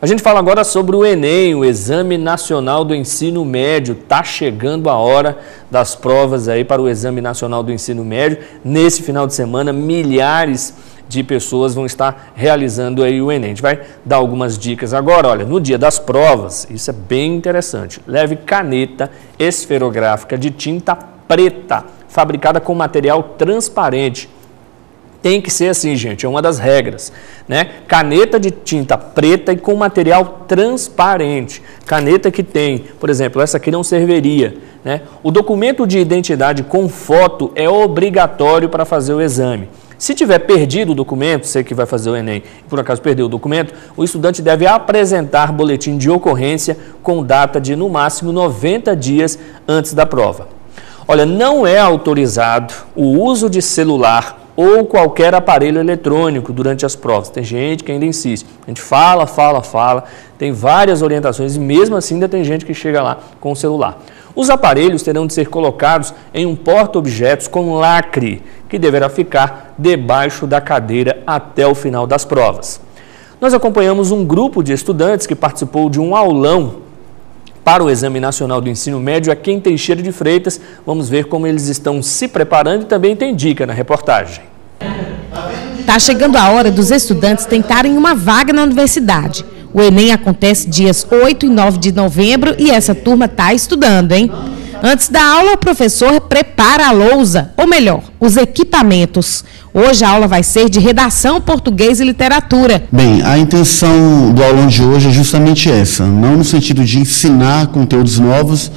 A gente fala agora sobre o Enem, o Exame Nacional do Ensino Médio. Está chegando a hora das provas aí para o Exame Nacional do Ensino Médio. Nesse final de semana, milhares de pessoas vão estar realizando aí o Enem. A gente vai dar algumas dicas agora. Olha, no dia das provas, isso é bem interessante. Leve caneta esferográfica de tinta preta, fabricada com material transparente. Tem que ser assim, gente, é uma das regras, né? Caneta de tinta preta e com material transparente. Caneta que tem, por exemplo, essa aqui não serviria, né? O documento de identidade com foto é obrigatório para fazer o exame. Se tiver perdido o documento, você que vai fazer o Enem e por acaso perdeu o documento, o estudante deve apresentar boletim de ocorrência com data de no máximo 90 dias antes da prova. Olha, não é autorizado o uso de celular ou qualquer aparelho eletrônico durante as provas. Tem gente que ainda insiste. A gente fala, tem várias orientações e mesmo assim ainda tem gente que chega lá com o celular. Os aparelhos terão de ser colocados em um porta-objetos com lacre, que deverá ficar debaixo da cadeira até o final das provas. Nós acompanhamos um grupo de estudantes que participou de um aulão para o Exame Nacional do Ensino Médio aqui em Teixeira de Freitas. Vamos ver como eles estão se preparando e também tem dica na reportagem. Está chegando a hora dos estudantes tentarem uma vaga na universidade. O Enem acontece dias 8 e 9 de novembro e essa turma está estudando, hein? Antes da aula, o professor prepara a lousa, ou melhor, os equipamentos. Hoje a aula vai ser de redação, português e literatura. Bem, a intenção do aulão de hoje é justamente essa, não no sentido de ensinar conteúdos novos,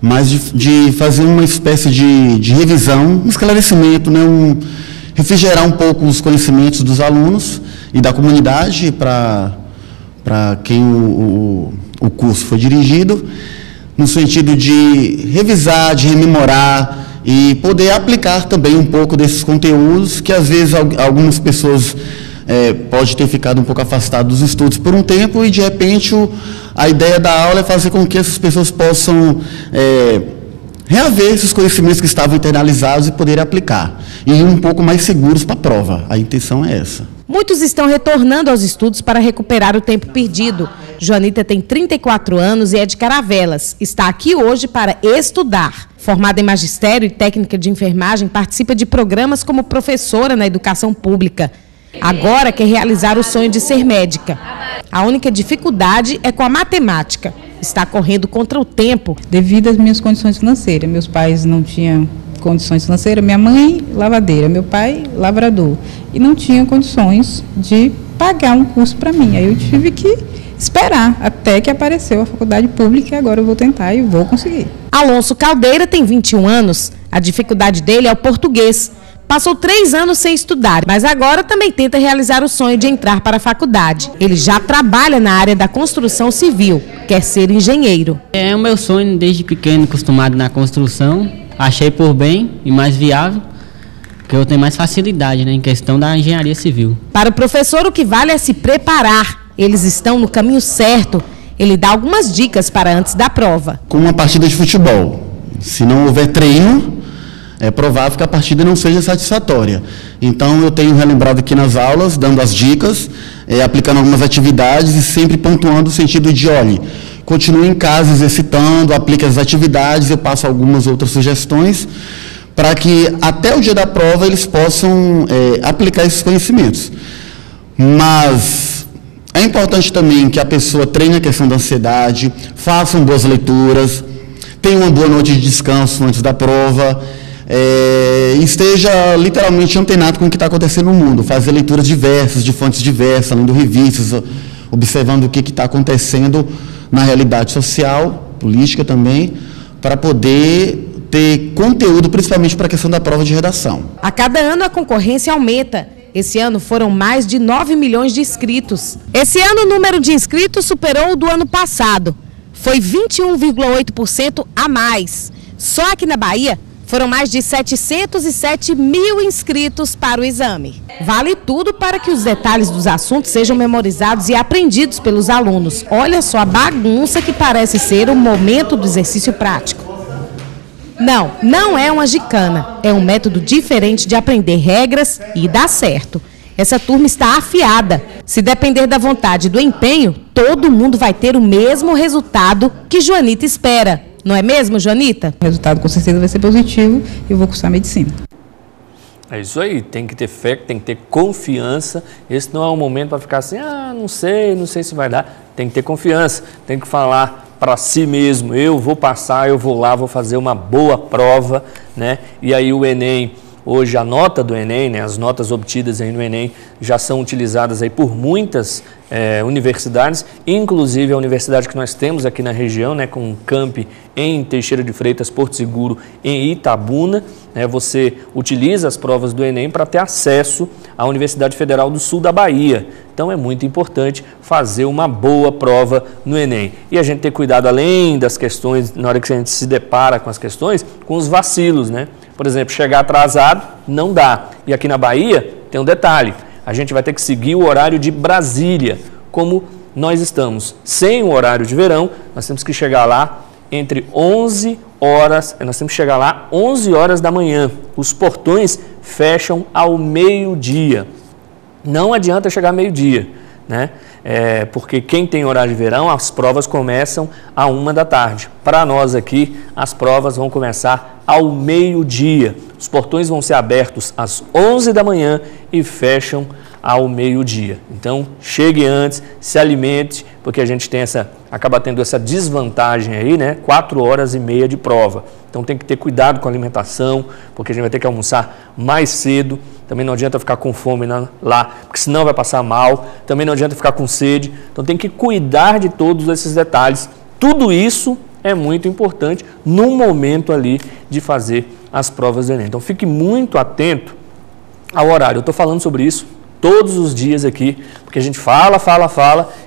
mas de fazer uma espécie de revisão, um esclarecimento, né, refrigerar um pouco os conhecimentos dos alunos e da comunidade para quem o curso foi dirigido, no sentido de revisar, de rememorar e poder aplicar também um pouco desses conteúdos que às vezes algumas pessoas pode ter ficado um pouco afastado dos estudos por um tempo e de repente a ideia da aula é fazer com que essas pessoas possam reaver esses conhecimentos que estavam internalizados e poder aplicar e ir um pouco mais seguros para a prova. A intenção é essa. Muitos estão retornando aos estudos para recuperar o tempo perdido. Joanita tem 34 anos e é de Caravelas. Está aqui hoje para estudar. Formada em magistério e técnica de enfermagem, participa de programas como professora na educação pública. Agora quer realizar o sonho de ser médica. A única dificuldade é com a matemática. Está correndo contra o tempo. Devido às minhas condições financeiras. Meus pais não tinham condições financeiras, minha mãe lavadeira, meu pai lavrador, e não tinha condições de pagar um curso para mim. Aí eu tive que esperar até que apareceu a faculdade pública e agora eu vou tentar e vou conseguir. Alonso Caldeira tem 21 anos. A dificuldade dele é o português. Passou 3 anos sem estudar, mas agora também tenta realizar o sonho de entrar para a faculdade. Ele já trabalha na área da construção civil, quer ser engenheiro. É o meu sonho desde pequeno, acostumado na construção. Achei por bem e mais viável, porque eu tenho mais facilidade, né, em questão da engenharia civil. Para o professor, o que vale é se preparar. Eles estão no caminho certo. Ele dá algumas dicas para antes da prova. Como uma partida de futebol, se não houver treino, é provável que a partida não seja satisfatória. Então, eu tenho relembrado aqui nas aulas, dando as dicas, aplicando algumas atividades e sempre pontuando o sentido de, olhe, continue em casa exercitando, aplique as atividades, eu passo algumas outras sugestões para que até o dia da prova eles possam aplicar esses conhecimentos. Mas é importante também que a pessoa treine a questão da ansiedade, façam boas leituras, tenha uma boa noite de descanso antes da prova, esteja literalmente antenado com o que está acontecendo no mundo, fazer leituras diversas, de fontes diversas, lendo revistas, observando o que está acontecendo na realidade social, política também, para poder ter conteúdo, principalmente para a questão da prova de redação. A cada ano a concorrência aumenta. Esse ano foram mais de 9 milhões de inscritos. Esse ano o número de inscritos superou o do ano passado. Foi 21,8% a mais. Só aqui na Bahia foram mais de 707 mil inscritos para o exame. Vale tudo para que os detalhes dos assuntos sejam memorizados e aprendidos pelos alunos. Olha só a bagunça que parece ser o momento do exercício prático. Não é uma gicana. É um método diferente de aprender regras e dá certo. essa turma está afiada. Se depender da vontade e do empenho, todo mundo vai ter o mesmo resultado que Joanita espera. Não é mesmo, Joanita? O resultado com certeza vai ser positivo e eu vou cursar medicina. É isso aí, tem que ter fé, tem que ter confiança. Esse não é um momento para ficar assim, não sei se vai dar. Tem que ter confiança, tem que falar para si mesmo, eu vou passar, eu vou lá, vou fazer uma boa prova, né? E aí o Enem, hoje a nota do Enem, né, as notas obtidas aí no Enem já são utilizadas aí por muitas universidades, inclusive a universidade que nós temos aqui na região, né, com um campi em Teixeira de Freitas, Porto Seguro, em Itabuna, né, você utiliza as provas do Enem para ter acesso à Universidade Federal do Sul da Bahia. Então é muito importante fazer uma boa prova no Enem. E a gente ter cuidado, além das questões, na hora que a gente se depara com as questões, com os vacilos, né? Por exemplo, chegar atrasado não dá. E aqui na Bahia tem um detalhe, a gente vai ter que seguir o horário de Brasília. Como nós estamos sem o horário de verão, nós temos que chegar lá entre 11 horas, nós temos que chegar lá 11 horas da manhã. Os portões fecham ao meio-dia. Não adianta chegar meio-dia, né? Porque quem tem horário de verão, as provas começam à 1 da tarde. Para nós aqui, as provas vão começar ao meio-dia. Os portões vão ser abertos às 11 da manhã e fecham ao meio-dia. Então, chegue antes, se alimente, porque a gente tem acaba tendo essa desvantagem aí, né? 4 horas e meia de prova. Então, tem que ter cuidado com a alimentação, porque a gente vai ter que almoçar mais cedo. Também não adianta ficar com fome lá, porque senão vai passar mal. Também não adianta ficar com sede. Então, tem que cuidar de todos esses detalhes. Tudo isso é muito importante no momento ali de fazer as provas do Enem. Então, fique muito atento ao horário. Eu estou falando sobre isso todos os dias aqui, porque a gente fala,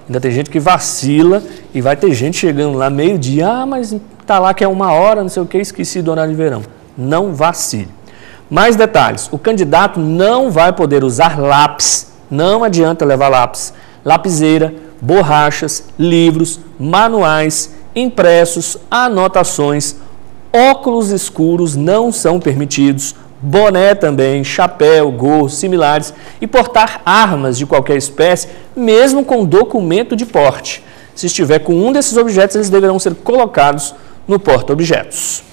ainda tem gente que vacila e vai ter gente chegando lá meio-dia, mas tá lá que é 1 hora, não sei o que, esqueci do horário de verão. Não vacile. Mais detalhes, o candidato não vai poder usar lápis, não adianta levar lápis, lapiseira, borrachas, livros, manuais, impressos, anotações, óculos escuros não são permitidos, boné também, chapéu, gorro, similares e portar armas de qualquer espécie, mesmo com documento de porte. Se estiver com um desses objetos, eles deverão ser colocados no porta-objetos.